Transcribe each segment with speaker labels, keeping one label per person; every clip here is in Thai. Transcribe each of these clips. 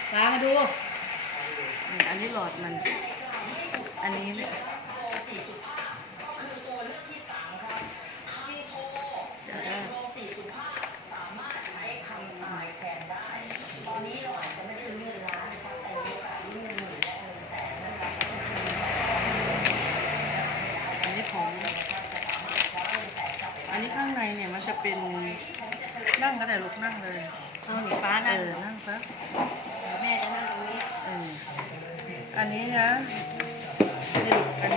Speaker 1: ฟ้ามาดูอันนี้หลอดมันอันนี้เนี่ยอันนี้ข้างในเนี่ยมันจะเป็นนั่งก็ได้ลูกนั่งเลยเอาหนีฟ้านั่งนั่งซะแม่จะนั่งตรงนี้อันนี้นะนี่ลูกอัน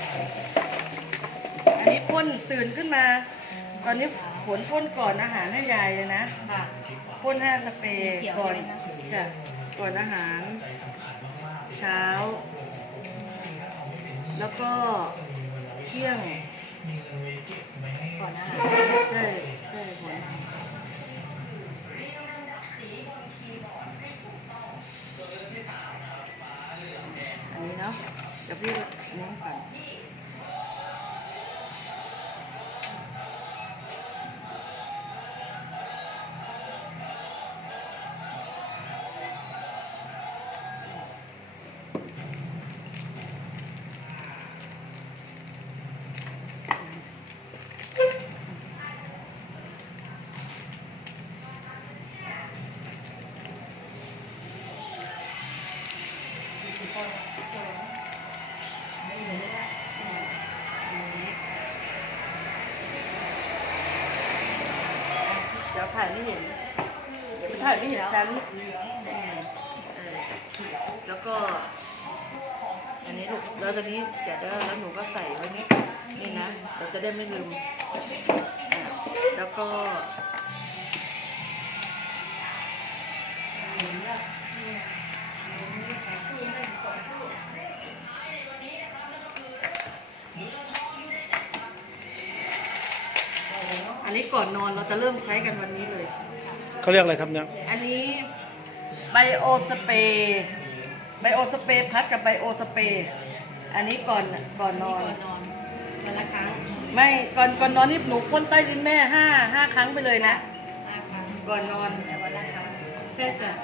Speaker 1: นี้พ่นตื่นขึ้นมาตอนนี้ฝนพ่นก่อนอาหารให้ยายเลยนะพ่น5 สเปรย์ก่อนจ้ะก่อนอาหารเช้าแล้วก็เที่ยงก่อนอาหารใช่ก่อนอันนี้เนาะเดี๋ยวพี่น้องก่อนเดี๋ยวถ่ายไม่เห็นชั้นแล้วก็อันนี้ลูกแล้วตอนนี้เดี๋ยวแล้วหนูก็ใส่ไว้นี่นะเราจะได้ไม่ลืมแล้วก็อันนี้ก่อนนอนเราจะเริ่มใช้กันวันนี้เลย
Speaker 2: เขาเรียกอะไรครับเนี่ย
Speaker 1: อันนี้ไบโอสเปรย์พัดกับไบโอสเปรย์อันนี้ก่อนนอนวันละครั้งไม่ก่อนนอนนี่หนูพ่นใต้ดินแม่5 ครั้งไปเลยนะ5 ครั้งก่อนนอนแต่วันละครั้งใช่จ้ะ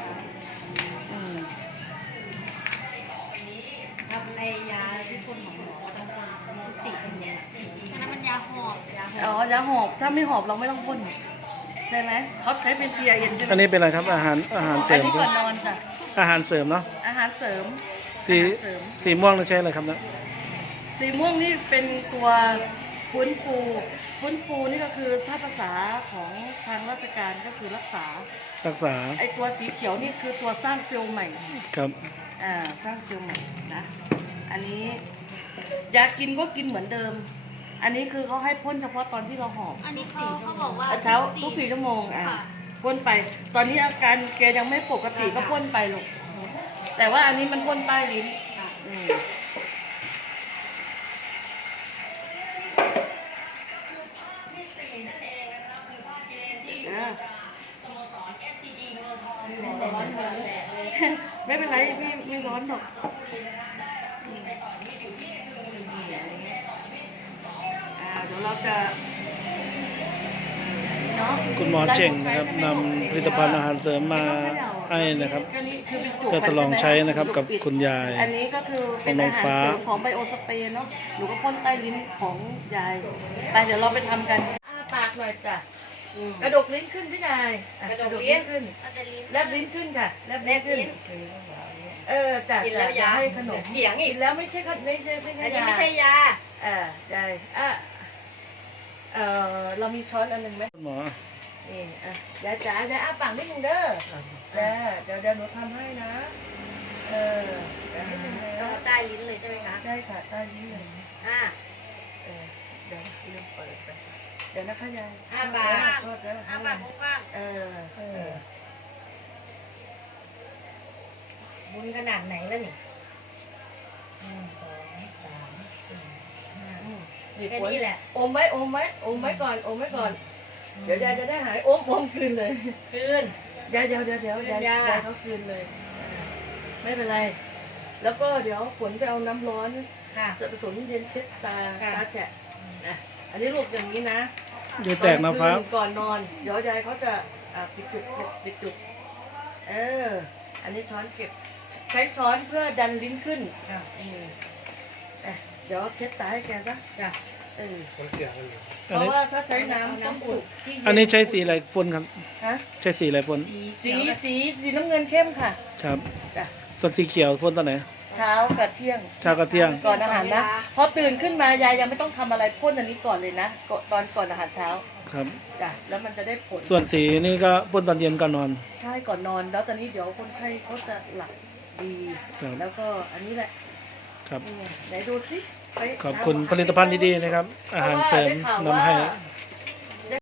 Speaker 1: ทำในยาที่พ่นของหมอต้องพ่น4 เนี่ยอันนั้นมันยาหอบยาหอบถ้าไม่หอบเราไม่ต้องพ่นใช่ไหมเขาใช้เป็นเพียเย็นใช่ไหม
Speaker 2: อันนี้เป็นอะไรครับอาหารเสริม
Speaker 1: อันนี้ก่อนนอนจ้ะ
Speaker 2: อาหารเสริมเนาะ
Speaker 1: อาหารเสริม
Speaker 2: สีม่วงนี่ใช่อะไรครับเนี่ย
Speaker 1: สีม่วงนี่เป็นตัวฟื้นฟูนี่ก็คือถ้าภาษาของทางราชการก็คือรักษาไอตัวสีเขียวนี่คือตัวสร้างเซลล์ใหม่
Speaker 2: ครับ
Speaker 1: สร้างเซลล์ใหม่นะอันนี้ยากินก็กินเหมือนเดิมอันนี้คือเขาให้พ่นเฉพาะตอนที่เราหอบ
Speaker 3: อันนี้เขาบอกว่า
Speaker 1: เช้าทุก4 ชั่วโมงพ่นไปตอนนี้อาการแกยังไม่ปกติก็พ่นไปลูกแต่ว่าอันนี้มันพ่นใต้ลิ้นไม่เป็นไรพี่ไม่ร้อนหรอกเดี๋ยวเราจะ
Speaker 2: คุณหมอเช่งนะครับนำผลิตภัณฑ์อาหารเสริมมาให้นะครับเพื่อทดลองใช้นะครับกับคุณยาย
Speaker 1: อันนี้ก็คือเป็นอาหารเสริมของไบโอสเปรย์เนาะหนูก็พ่นใต้ลิ้นของยายไปเดี๋ยวเราไปทำกันปากหน่อยจ้ะกระดกลิ้นขึ้นพี่นายกระดกลิ้นขึ้นแลบลิ้นขึ้นค่ะแลบลิ้นขึ้นจ้ะกินแล้วยาให้ขนมเถียงอีกแล้วไม่ใช่ไม่ใช่อันนี้ไม่ใช่ยาใช่เรามีช้อนอันหนึ่งไหม
Speaker 2: คุณหมอ
Speaker 1: นี่ยายจ๋ายายปากนิดนึงเด้อเดี๋ยวหนูทำให้นะ
Speaker 3: ต้องใต้ลิ้นเลยใช่ไหมคะ
Speaker 1: ได้ค่ะใต้ลิ้นเลยเดี๋ยวลืมเปิดไปเดี๋ยวนะคะยาย
Speaker 3: ปากบ้างบุญขนาดไหนแล้วนี่1 2 3 4 5แค่นี้แหละ
Speaker 1: อมไว้ก่อนเดี๋ยวยายจะได้หายอมคืนเลยยายเขาคืนเลยไม่เป็นไรแล้วก็เดี๋ยวฝนไปเอาน้ำร้อนจะผสมเย็นเช็ดตาแฉะอันนี้ลูกอย่างนี้นะ
Speaker 2: เดี๋ยวแตกนะฟ้า
Speaker 1: ก่อนนอนเดี๋ยวยายเขาจะปิดจุกอันนี้ช้อนเก็บ ใช้ช้อนเพื่อดันลิ้นขึ้น
Speaker 3: ค่ะ
Speaker 1: เดี๋ยวเช็ดตาให้แกซะ
Speaker 3: จ้ะ
Speaker 1: เพราะว่าถ้าใช้น้ำต้องขุ่น
Speaker 2: อันนี้ใช้สีอะไรพ่นครับ
Speaker 1: ฮะ
Speaker 2: ใช้สีอะไรพ่น
Speaker 1: สีน้ำเงินเข้มค่ะ
Speaker 2: ครับ
Speaker 1: จ้ะ
Speaker 2: ส่วนสีเขียวพ่นตอนไหน
Speaker 1: เช้ากับเที่ยง
Speaker 2: เช้ากับเที่ยง
Speaker 1: ก่อนอาหารนะพอตื่นขึ้นมายายยังไม่ต้องทำอะไรพ่นอันนี้ก่อนเลยนะก่อนอาหารเช้า
Speaker 2: ครับ
Speaker 1: จ้ะแล้วมันจะได้ผล
Speaker 2: ส่วนสีนี่ก็พ่นตอนเย็นก่อนนอน
Speaker 1: ใช่ก่อนนอนแล้วตอนนี้เดี๋ยวคนไข้เขาจะหลับดี
Speaker 2: ครับ
Speaker 1: แล้วก็อันนี้แหละ
Speaker 2: ครับ
Speaker 1: ไหนดูสิไป
Speaker 2: ขอบคุณผลิตภัณฑ์ดีๆนะครับ อาหารเสริมนำให้
Speaker 1: เพราะว่าได้ข่าวว่า